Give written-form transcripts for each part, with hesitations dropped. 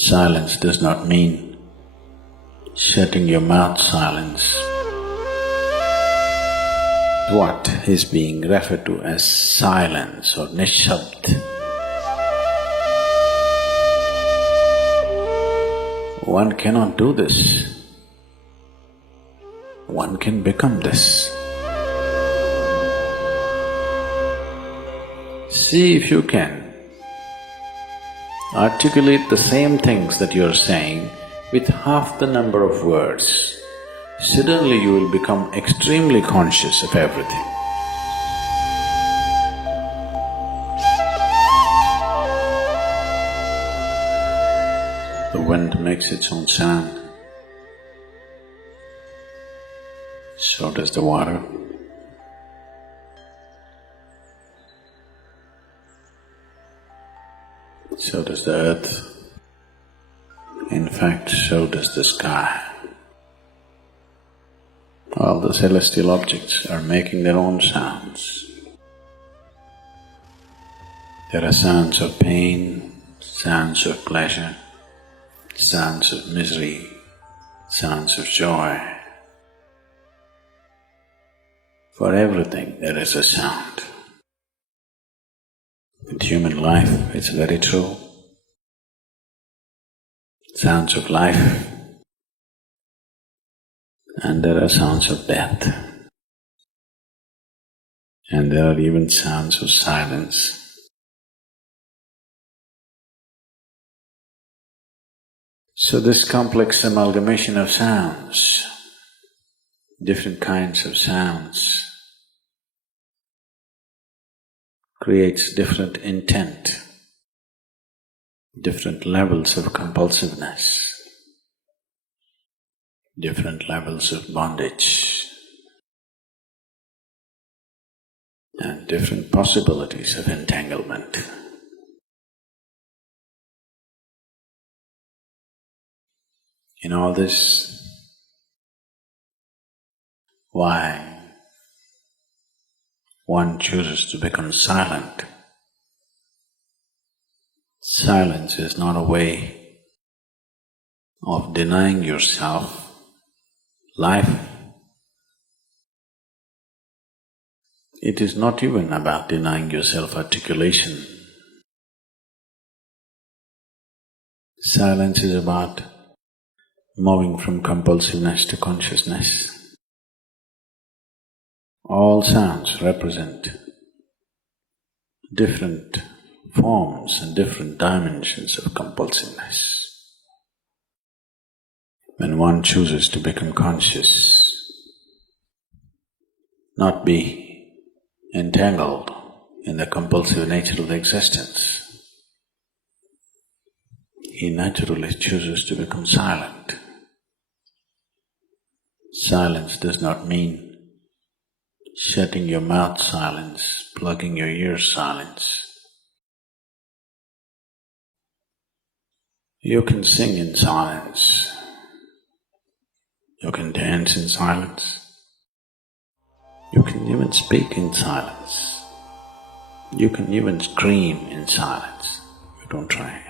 Silence does not mean shutting your mouth silence. What is being referred to as silence or nishabd? One cannot do this. One can become this. See if you can articulate the same things that you're saying with half the number of words. Suddenly you will become extremely conscious of everything. The wind makes its own sound. So does the water. So does the earth. In fact, so does the sky. All the celestial objects are making their own sounds. There are sounds of pain, sounds of pleasure, sounds of misery, sounds of joy. For everything there is a sound. With human life, it's very true. Sounds of life, and there are sounds of death, and there are even sounds of silence. So this complex amalgamation of sounds, different kinds of sounds, creates different intent, different levels of compulsiveness, different levels of bondage, and different possibilities of entanglement. In all this, why one chooses to become silent? Silence is not a way of denying yourself life. It is not even about denying yourself articulation. Silence is about moving from compulsiveness to consciousness. All sounds represent different forms and different dimensions of compulsiveness. When one chooses to become conscious, not be entangled in the compulsive nature of the existence, he naturally chooses to become silent. Silence does not mean shutting your mouth silence, plugging your ears silence. You can sing in silence. You can dance in silence. You can even speak in silence. You can even scream in silence. You don't try.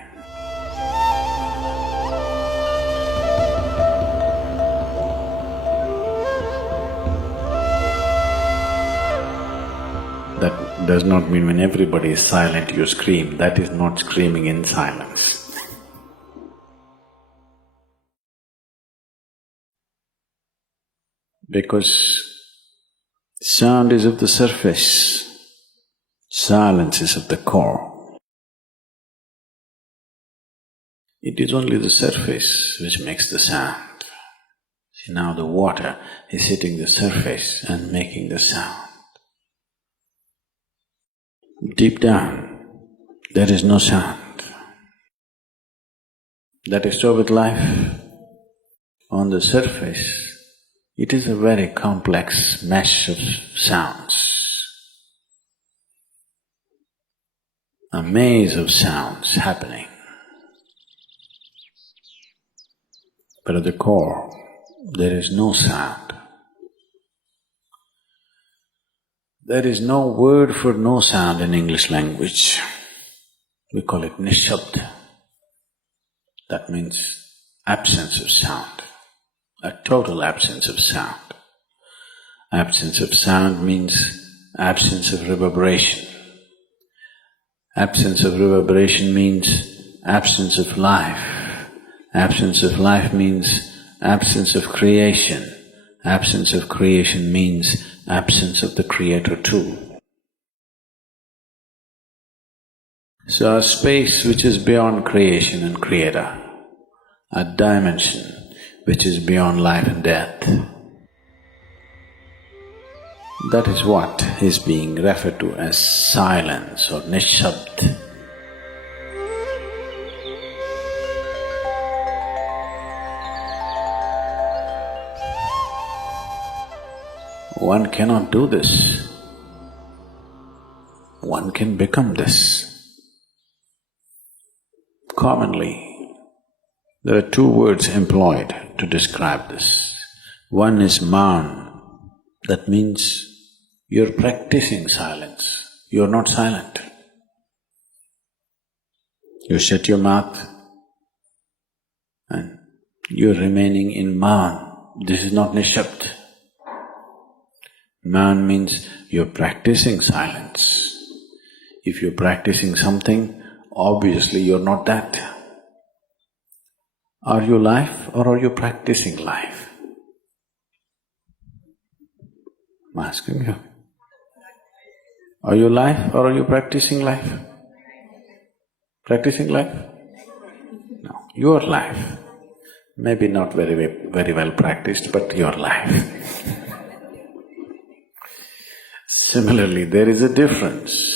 That does not mean when everybody is silent you scream. That is not screaming in silence. Because sound is of the surface, silence is of the core. It is only the surface which makes the sound. See, now the water is hitting the surface and making the sound. Deep down, there is no sound. That is so with life. On the surface, it is a very complex mesh of sounds, a maze of sounds happening. But at the core, there is no sound. There is no word for no sound in English language. We call it nishabd. That means absence of sound, a total absence of sound. Absence of sound means absence of reverberation. Absence of reverberation means absence of life. Absence of life means absence of creation. Absence of creation means absence of the Creator too. So a space which is beyond creation and Creator, a dimension which is beyond life and death, that is what is being referred to as silence or nishabd. One cannot do this. One can become this. Commonly, there are two words employed to describe this. One is maun, that means you're practicing silence, you're not silent. You shut your mouth and you're remaining in maun. This is not nishabd. Maun means you're practicing silence. If you're practicing something, obviously you're not that. Are you life or are you practicing life? I'm asking you. Are you life or are you practicing life? Practicing life? No, your life. Maybe not very well practiced, but your life. Similarly, there is a difference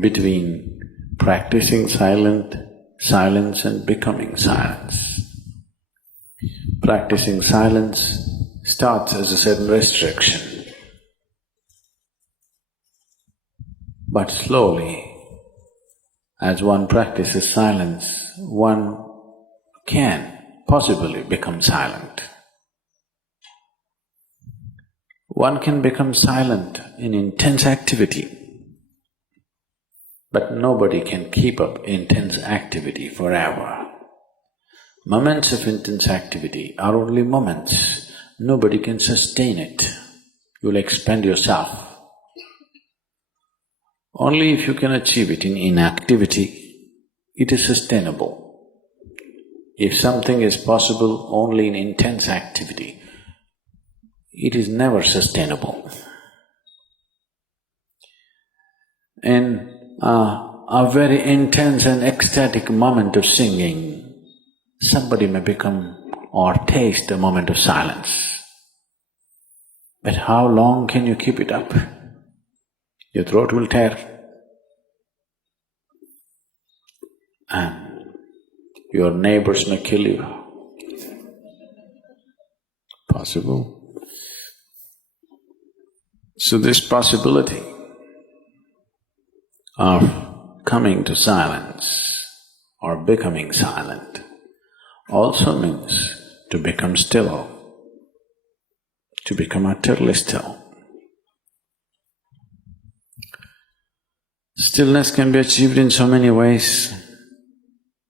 between practicing silence and becoming silence. Practicing silence starts as a certain restriction, but slowly, as one practices silence, one can possibly become silent. One can become silent in intense activity, but nobody can keep up intense activity forever. Moments of intense activity are only moments, nobody can sustain it. You'll expend yourself. Only if you can achieve it in inactivity, it is sustainable. If something is possible only in intense activity, it is never sustainable. In a very intense and ecstatic moment of singing, somebody may become or taste a moment of silence. But how long can you keep it up? Your throat will tear. And your neighbors may kill you. Possible. So this possibility of coming to silence or becoming silent also means to become still, to become utterly still. Stillness can be achieved in so many ways.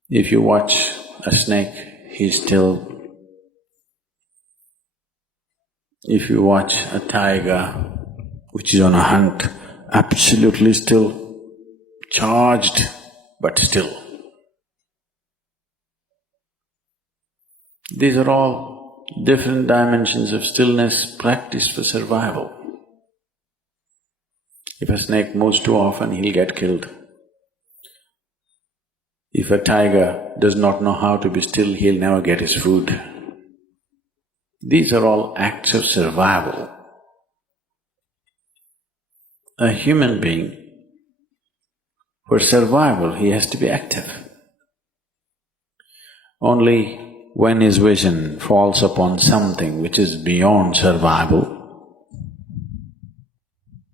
If you watch a snake, he's still. If you watch a tiger which is on a hunt, absolutely still, charged but still. These are all different dimensions of stillness practiced for survival. If a snake moves too often, he'll get killed. If a tiger does not know how to be still, he'll never get his food. These are all acts of survival. A human being, for survival, he has to be active. Only when his vision falls upon something which is beyond survival,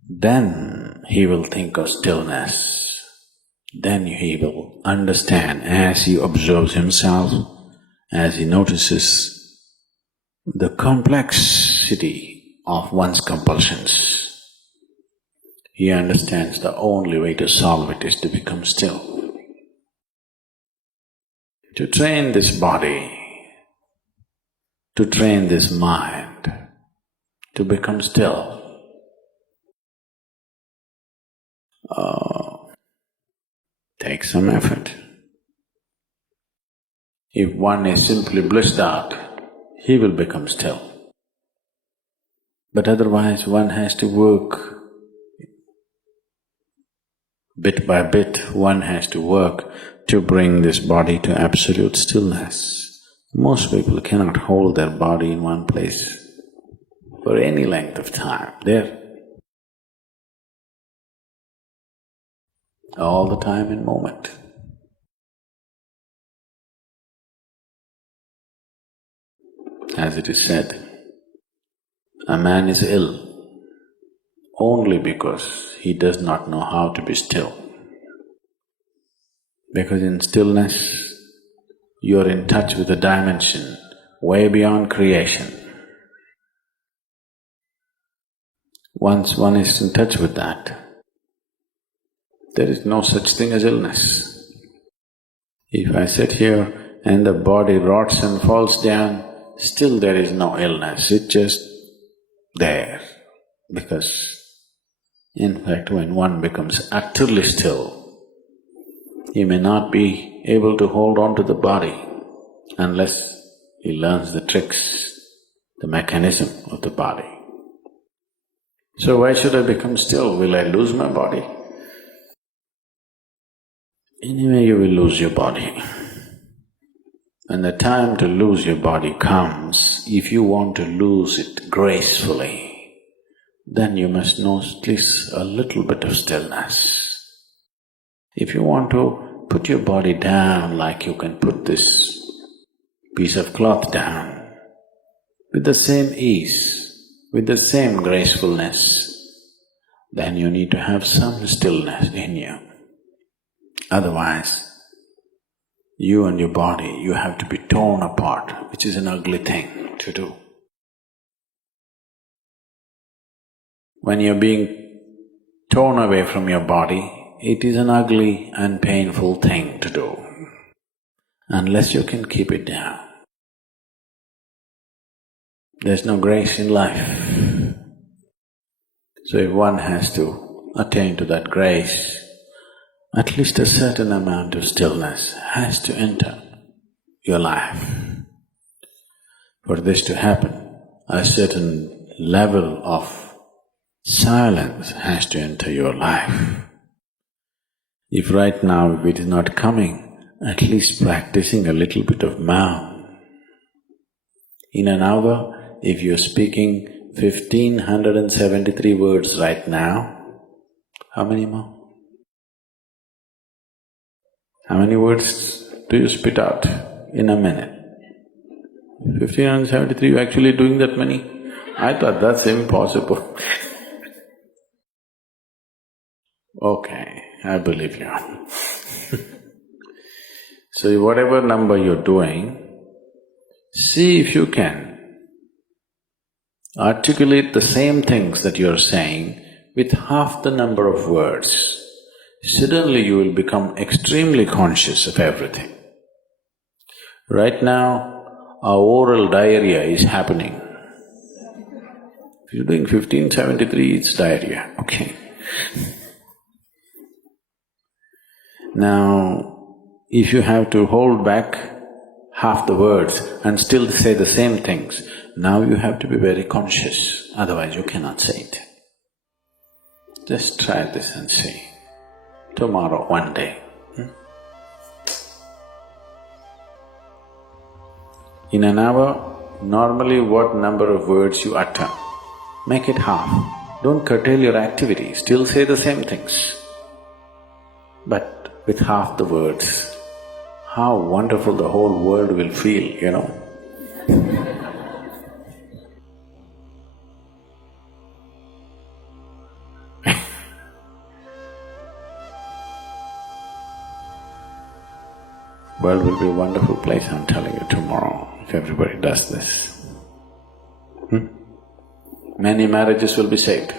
then he will think of stillness. Then he will understand as he observes himself, as he notices the complexity of one's compulsions. He understands the only way to solve it is to become still. to train this body, to train this mind, to become still. Takes some effort. If one is simply blissed out, he will become still. But otherwise one has to work bit by bit, one has to work to bring this body to absolute stillness. Most people cannot hold their body in one place for any length of time. They're all the time in moment. As it is said, a man is ill only because he does not know how to be still. Because in stillness, you are in touch with a dimension way beyond creation. Once one is in touch with that, there is no such thing as illness. If I sit here and the body rots and falls down, still there is no illness, it's just there. Because in fact, when one becomes utterly still, he may not be able to hold on to the body unless he learns the tricks, the mechanism of the body. So why should I become still? Will I lose my body? Anyway, you will lose your body. When the time to lose your body comes, if you want to lose it gracefully, then you must know at least a little bit of stillness. If you want to put your body down like you can put this piece of cloth down, with the same ease, with the same gracefulness, then you need to have some stillness in you. Otherwise, you and your body, you have to be torn apart, which is an ugly thing to do. When you're being torn away from your body, it is an ugly and painful thing to do, unless you can keep it down. There's no grace in life. So if one has to attain to that grace, at least a certain amount of stillness has to enter your life. For this to happen, a certain level of silence has to enter your life. If right now if it is not coming, at least practicing a little bit of Maum. In an hour, if you're speaking 1,573 words right now, how many more? How many words do you spit out in a minute? 1,573, you're actually doing that many? I thought that's impossible. Okay, I believe you. So whatever number you're doing, see if you can articulate the same things that you're saying with half the number of words. Suddenly you will become extremely conscious of everything. Right now, our oral diarrhea is happening. If you're doing 1573, it's diarrhea, okay. Now, if you have to hold back half the words and still say the same things, now you have to be very conscious, otherwise you cannot say it. Just try this and see. Tomorrow, one day. In an hour, normally what number of words you utter, make it half. Don't curtail your activity, still say the same things. But with half the words, how wonderful the whole world will feel, you know. World will be a wonderful place, I'm telling you, tomorrow, if everybody does this. Many marriages will be saved.